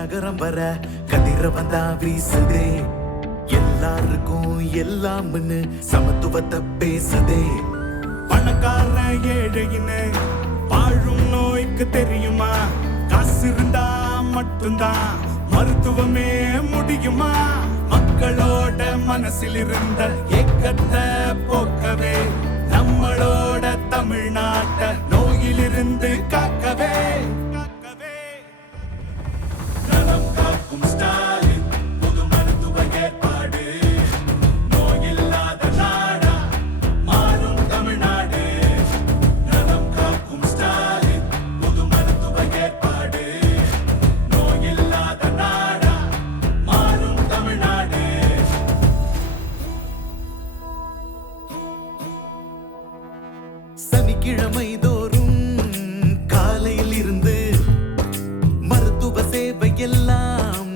நகரம் வர கதிரவன் தான் வீசுதே. எல்லாருக்கும் எல்லாம்னு சமத்துவத்தை பேசுதே. பணக்கார ஏழைன்னு வாழும் நோய்க்கு தெரியுமா? காசு இருந்தா மட்டும்தான் மருத்துவமே முடியுமா? மக்களோட மனசில் இருந்த ஏக்கத்தை போக்கவே, நம்மளோட தமிழ்நாட்டை நோயிலிருந்து காக்கவே நலம் காக்கும் ஸ்டாலின் புது மருத்துவ ஏற்பாடு. நோயில்லாத நாடா மாறும் தமிழ்நாடு. நலம் காக்கும் ஸ்டாலின் புது மருத்துவ ஏற்பாடு. நோயில்லாத நாடா மாறும் தமிழ்நாடு. சனிக்கிழமை தோறும் காலையில் இருந்து மருத்துவ சேவை எல்லாம்